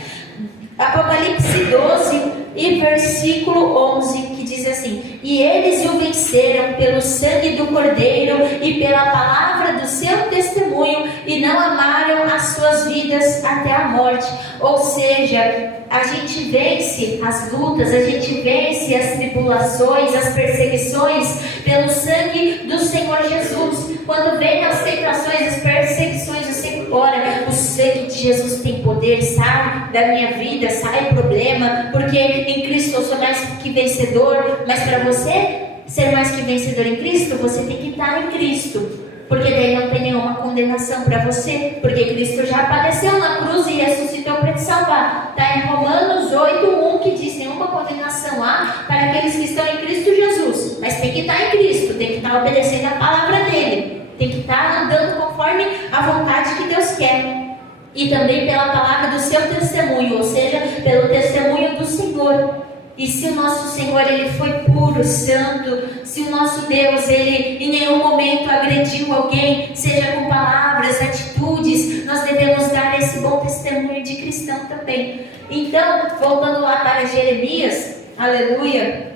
Apocalipse 12 e versículo 11, que diz assim: e eles o venceram pelo sangue do Cordeiro e pela palavra do seu testemunho, e não amaram as suas vidas até a morte. Ou seja, a gente vence as lutas, a gente vence as tribulações, as perseguições pelo sangue do Senhor Jesus. Quando vem as tentações, as perseguições, você ora, o sangue de Jesus tem poder, sai da minha vida, sai problema, porque em Cristo eu sou mais que vencedor. Mas para você ser mais que vencedor em Cristo, você tem que estar em Cristo, porque daí não tem nenhuma condenação para você, porque Cristo já padeceu na cruz e ressuscitou para te salvar. Está em Romanos 8:1, que diz: nenhuma condenação há para aqueles que estão em Cristo Jesus. Mas tem que estar em Cristo, tem que estar obedecendo a palavra dele, tem que estar andando conforme a vontade que Deus quer. E também pela palavra do seu testemunho, ou seja, pelo testemunho do Senhor. E se o nosso Senhor, ele foi puro, santo, se o nosso Deus, ele em nenhum momento agrediu alguém, seja com palavras, atitudes, nós devemos dar esse bom testemunho de cristão também. Então, voltando lá para Jeremias, aleluia,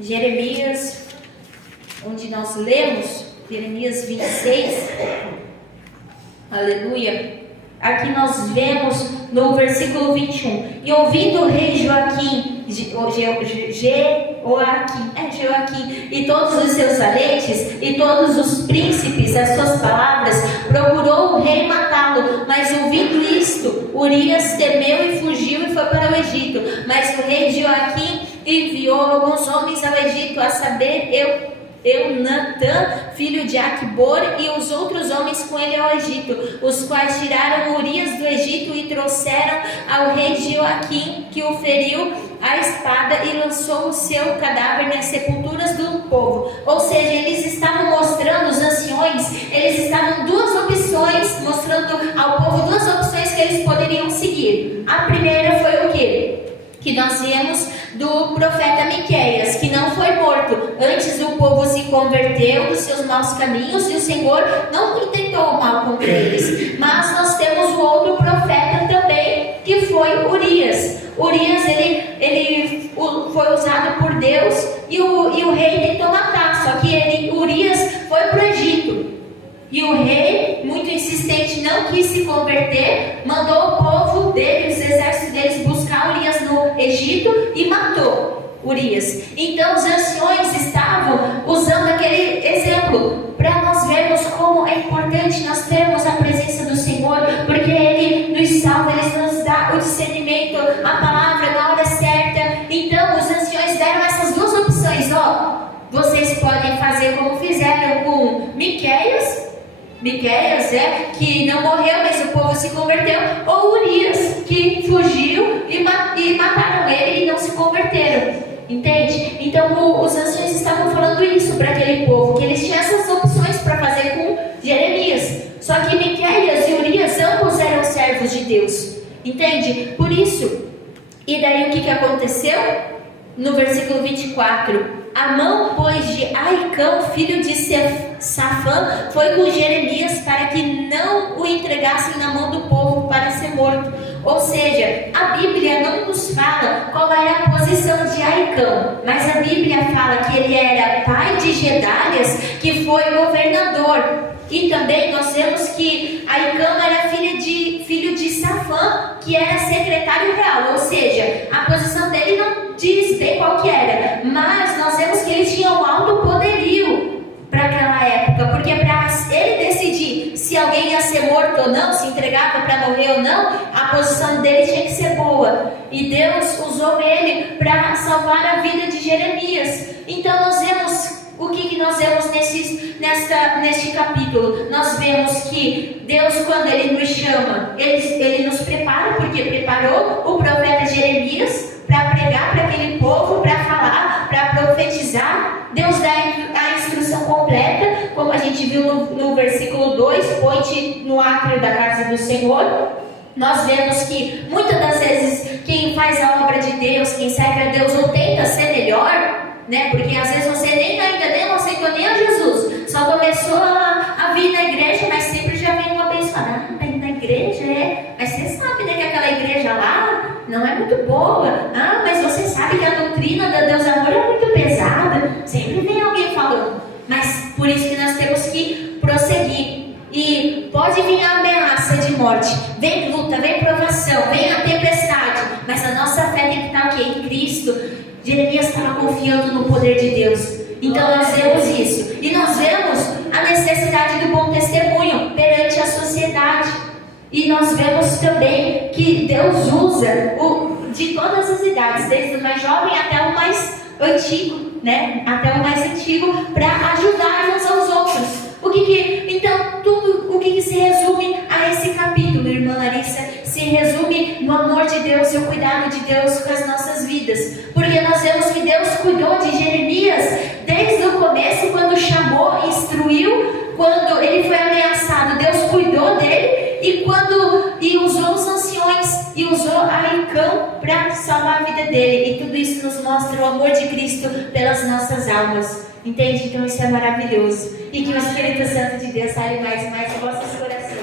Jeremias, onde nós lemos Jeremias 26, aleluia. Aqui nós vemos no versículo 21, e ouvindo o rei Joaquim, e todos os seus valentes, e todos os príncipes, as suas palavras, procurou o rei matá-lo, mas ouvindo isto, Urias temeu e fugiu e foi para o Egito. Mas o rei Joaquim enviou alguns homens ao Egito, a saber, Eunatã, filho de Aquibor, e os outros homens com ele ao Egito, os quais tiraram Urias do Egito e trouxeram ao rei Joaquim, que o feriu a espada e lançou o seu cadáver nas sepulturas do povo. Ou seja, eles estavam mostrando, os anciões, eles estavam duas opções, mostrando ao povo duas opções que eles poderiam seguir. A primeira foi o quê? Que nós vemos do profeta Miqueias, que não foi morto. Antes o povo se converteu dos seus maus caminhos e o Senhor não intentou o mal contra eles. Mas nós temos o outro profeta também, que foi Urias. Urias, ele foi usado por Deus e o rei tentou matar, só que Urias foi para o Egito. E o rei, muito insistente, não quis se converter, mandou o povo dele, os exércitos deles, buscar Urias no Egito e matou Urias. Então os anciões estavam usando aquele exemplo para nós vermos como é importante nós termos a presença do Senhor, porque Ele nos salva, Ele nos dá o discernimento, a palavra na hora certa. Então os anciões deram essas duas opções, vocês podem fazer como fizeram com Miqueias, que não morreu, mas o povo se converteu, ou Urias, que fugiu e mataram ele e não se converteram. Entende? Então os anciões estavam falando isso para aquele povo, que eles tinham essas opções para fazer com Jeremias. Só que Miqueias e Urias ambos eram servos de Deus. Entende? Por isso, e daí o que aconteceu? No versículo 24, a mão, pois, de Aicão, filho de Safã, foi com Jeremias para que não o entregassem na mão do povo para ser morto. Ou seja, a Bíblia não nos fala qual era a posição de Aicão, mas a Bíblia fala que ele era pai de Gedálias, que foi governador. E também nós vemos que Aicão era filho de Safã, que era secretário real. Ou seja, a posição dele não diz bem qual que era, mas nós vemos que ele tinha um alto poderio para aquela época, porque para ele decidir se alguém ia ser morto ou não, se entregava para morrer ou não, a posição dele tinha que ser boa. E Deus usou ele para salvar a vida de Jeremias. Então nós vemos o que nós vemos neste capítulo. Nós vemos que Deus, quando Ele nos chama, Ele nos prepara, porque preparou o profeta Jeremias para pregar para aquele povo, para falar, para profetizar. Deus dá a instrução completa, como a gente viu no versículo 2, põe-te no átrio da casa do Senhor. Nós vemos que muitas das vezes quem faz a obra de Deus, quem serve a Deus ou tenta ser melhor, né? Porque às vezes você ainda não aceitou nem a Jesus, só começou a vir na igreja, mas sempre já vem uma abençoada. Tá indo na igreja, mas você sabe, né, que aquela igreja lá não é muito boa. Mas você sabe que a doutrina da Deus Amor é muito pesada. Sempre vem alguém falando. Mas por isso que nós temos que prosseguir. E pode vir a ameaça de morte, vem luta, vem provação, vem a tempestade, mas a nossa fé tem que estar o quê? Em Cristo. Jeremias estava confiando no poder de Deus. Então nós vemos isso. E nós vemos a necessidade do bom testemunho perante a sociedade. E nós vemos também que Deus usa de todas as idades, desde o mais jovem até o mais antigo, né? Até o mais antigo, para ajudar uns aos outros. Então, tudo o que se resume a esse capítulo, irmã Larissa, se resume no amor de Deus e o cuidado de Deus com as nossas vidas. Porque nós vemos que Deus cuidou de Jeremias desde o começo, quando chamou, instruiu, quando ele foi ameaçado, Deus cuidou dele, e usou os anciões, e usou Aicão para salvar a vida dele. E tudo isso nos mostra o amor de Cristo pelas nossas almas. Entende? Então isso é maravilhoso. E que o Espírito Santo de Deus fale mais e mais em vossos corações.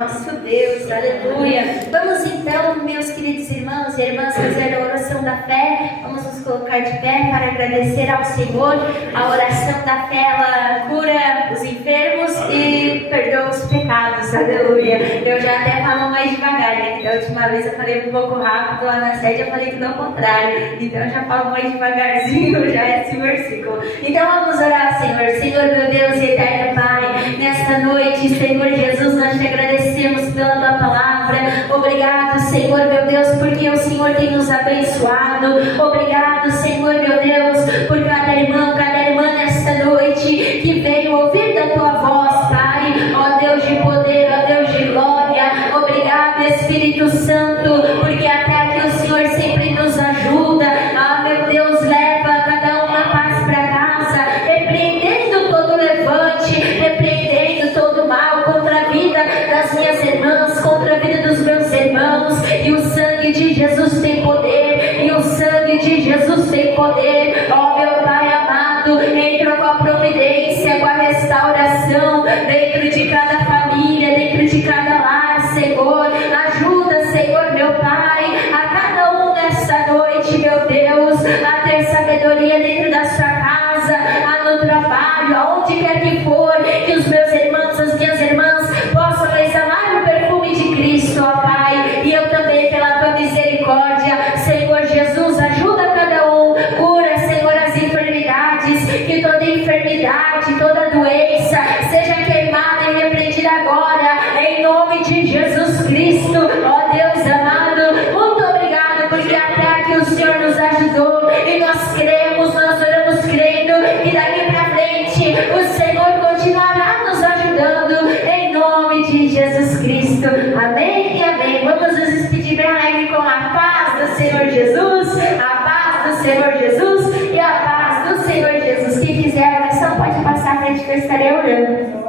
Nosso Deus, aleluia. Vamos então, meus queridos irmãos e irmãs, fazer a oração da fé. Vamos nos colocar de pé para agradecer ao Senhor. A oração da fé, ela cura os enfermos e perdoa os pecados, aleluia. Eu já até falo mais devagar, né? Da última vez eu falei um pouco rápido lá na sede, eu falei tudo ao contrário. Então eu já falo mais devagarzinho já esse versículo. Então vamos orar, Senhor. Senhor, meu Deus e eterno Pai, nesta noite, Senhor Jesus, nós te agradecemos pela tua palavra. Obrigado, Senhor, meu Deus, porque o Senhor tem nos abençoado. Obrigado, Senhor, meu Deus, por cada irmã nesta noite que veio ouvir da tua voz, Pai. Ó Deus de poder, ó Deus de glória. Obrigado, Espírito Santo, porque até aqui o Senhor sempre nos ajuda. Ah, meu Deus, leva cada um na paz para casa, repreendendo todo levante, repreendendo todo mal contra a vida das minhas irmãs, contra a vida dos meus irmãos. E o sangue de Jesus tem poder, e o sangue de Jesus tem poder. Ó meu Pai amado, entra com a providência, com a restauração dentro de cada família, dentro de cada lar, Senhor. Ajuda, Senhor, meu Pai, a cada um nesta noite, meu Deus, a ter sabedoria dentro da sua casa, no trabalho, aonde quer que for, que os meus irmãos, as minhas irmãs possam exalar o perfume de Cristo, ó Pai. E eu também, pela tua misericórdia, Senhor Jesus, ajuda cada um, cura, Senhor, as enfermidades, que toda enfermidade, toda doença seja queimada e repreendida agora, em nome de Jesus Cristo. Ó Deus amado, muito obrigado, porque até aqui o Senhor nos ajudou, e nós cremos, nós oramos crendo que daqui para frente o Senhor continuará nos ajudando, em nome de Jesus Cristo. Amém e amém. Vamos nos despedir bem alegre com a paz do Senhor Jesus, a paz do Senhor Jesus e a paz do Senhor Jesus. Quem quiser a oração pode passar à frente que eu estarei orando.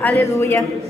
Aleluia.